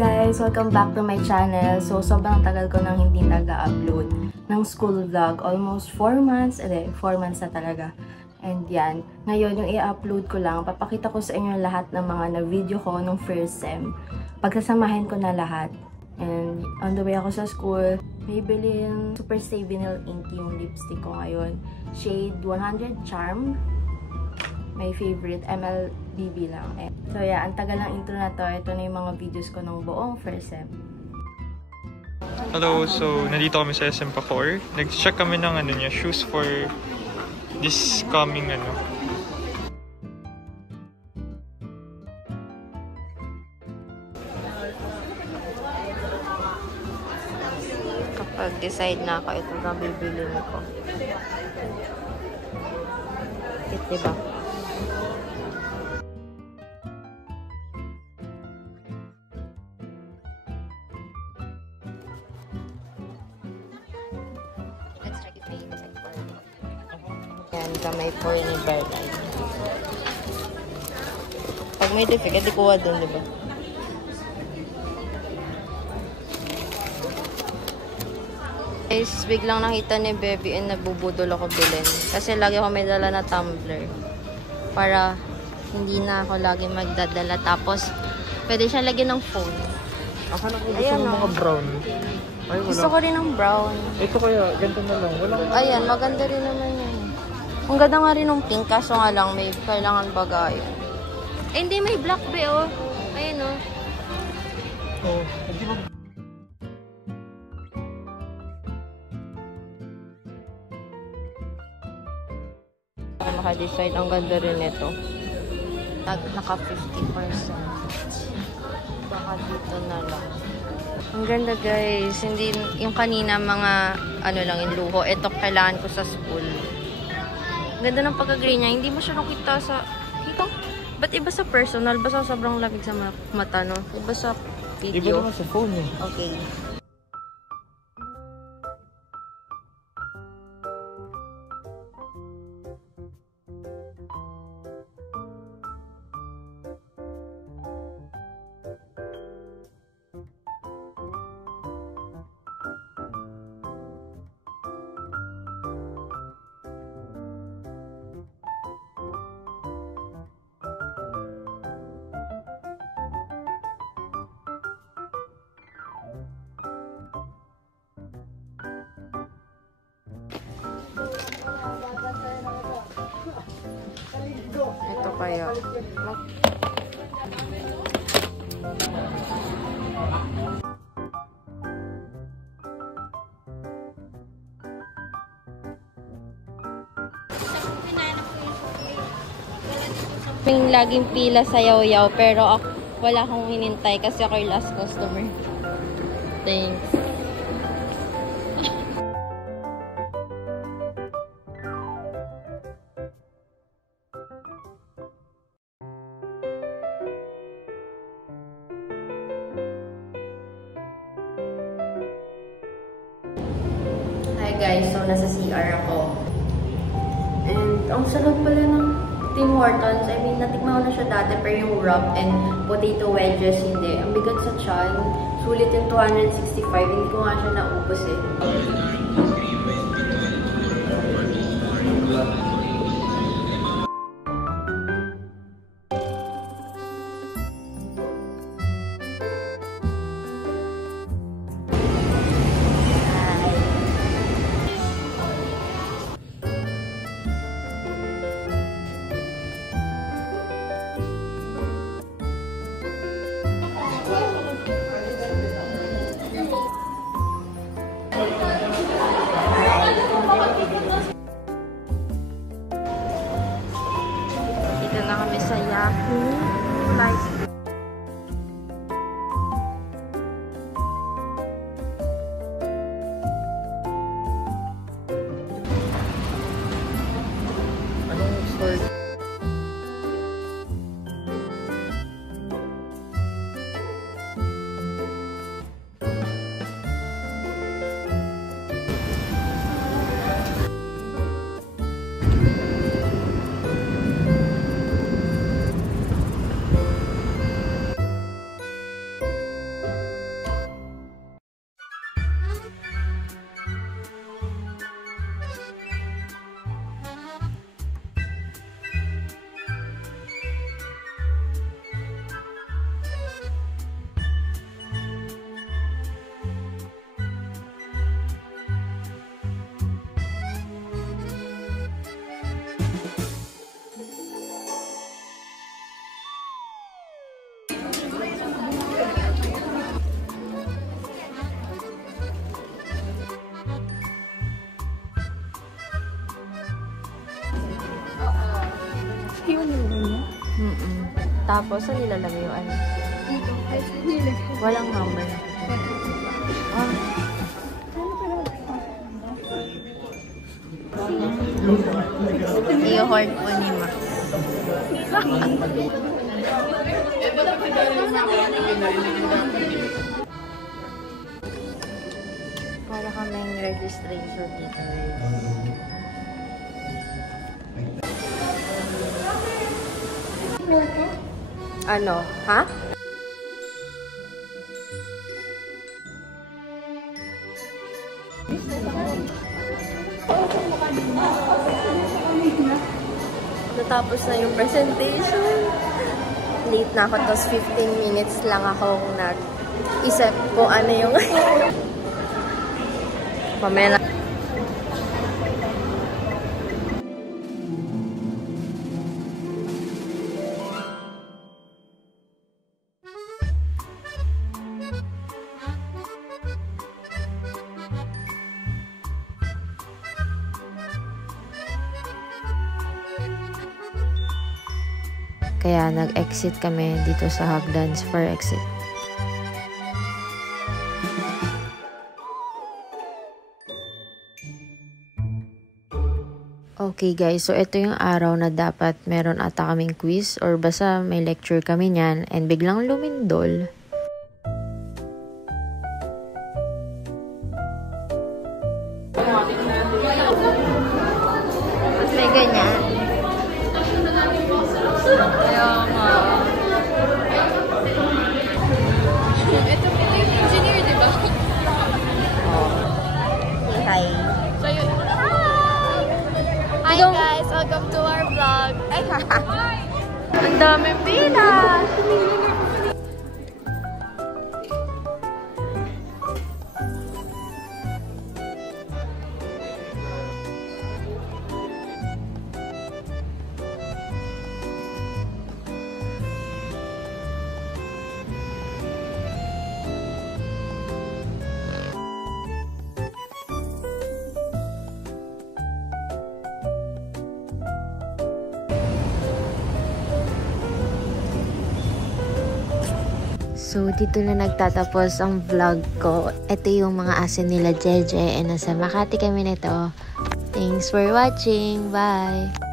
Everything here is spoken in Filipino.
guys! Welcome back to my channel. So, sobrang tagal ko nang hindi nag-upload ng school vlog. Almost 4 months. 4 months na talaga. And yan. Ngayon, yung i-upload ko lang, papakita ko sa inyo lahat ng mga na-video ko nung first sem. Pagsasamahin ko na lahat. And on the way ako sa school, Maybelline Super Stay Vinyl Ink yung lipstick ko ngayon. Shade 100 Charm. My favorite, MLBB lang. So yeah, ang tagal ng intro na to. Ito na yung mga videos ko ng buong first sem. Hello, so nandito kami sa SM Pacor. Nag-check kami ng shoes for this coming Kapag decide na ako, ito na bibilin ko. Diba? Let's try to play inside for yan, kamay for ni Bernard. Pag may defect, hindi kuha dun, diba? Guys, biglang nakita ni Bebe and nabubudol ako bilhin. Kasi lagi ako may dala na tumbler. Para hindi na ako lagi magdadala. Tapos, pwede siya lagyan ng phone. Ako na ko gusto ng mga brown. Ay, wala. Gusto ko rin ng brown. Ito kaya, ganito na lang. Walang... Ayan, maganda rin naman yan. Ang ganda nga rin ng pink. Kaso nga lang, may kailangan bagayo. Eh, hindi, may black be, oh. Ayan, oh. Oh, hindi mo... Naka-decide. Ang ganda rin ito. Naka 50%. Baka dito na lang. Ang ganda guys. Hindi, yung kanina mga lang yung luho. Ito kailangan ko sa school. Ang ganda ng pagka-green niya. Hindi mo siya nakita sa... Ito? Ba't iba sa personal? Basta sobrang labig sa mata, no? Iba sa video. Iba naman sa phone eh. Okay. Ito kaya. May laging pila sa yaw-yaw pero ako, wala akong hinintay kasi ako yung last customer. Thanks. Hi guys, so nasa CR ako. And ang sarap pala ng Tim Hortons. I mean, natikman ko na siya dati pero yung wrap and potato wedges hindi. Ang bigat sa tiyan. Sulit yung 265. Hindi ko nga siya naubos eh. Dito na kami sa Yahoo Live. Anong store? Yun yun. Tapos, saan nilalagay yung ano? Walang number. Ah. I-hold po ni Ma. Para kaming registration dito. Ano? Ha? Natapos na yung presentation. Late na ako, tapos 15 minutes lang akong nag-isip kung ano yung pamela. Kaya nag-exit kami dito sa Hagdans for exit. Okay guys, so ito yung araw na dapat meron ata kaming quiz or basta may lecture kami niyan and biglang lumindol. Mas may ganyan. Kaya nga. Ito yung engineer, di ba? Hi. So, hi guys! Welcome to our vlog. Ay, ang daming pila! So, dito na nagtatapos ang vlog ko. Ito yung mga asin nila Jeje and nasa Makati kami nito. Thanks for watching. Bye!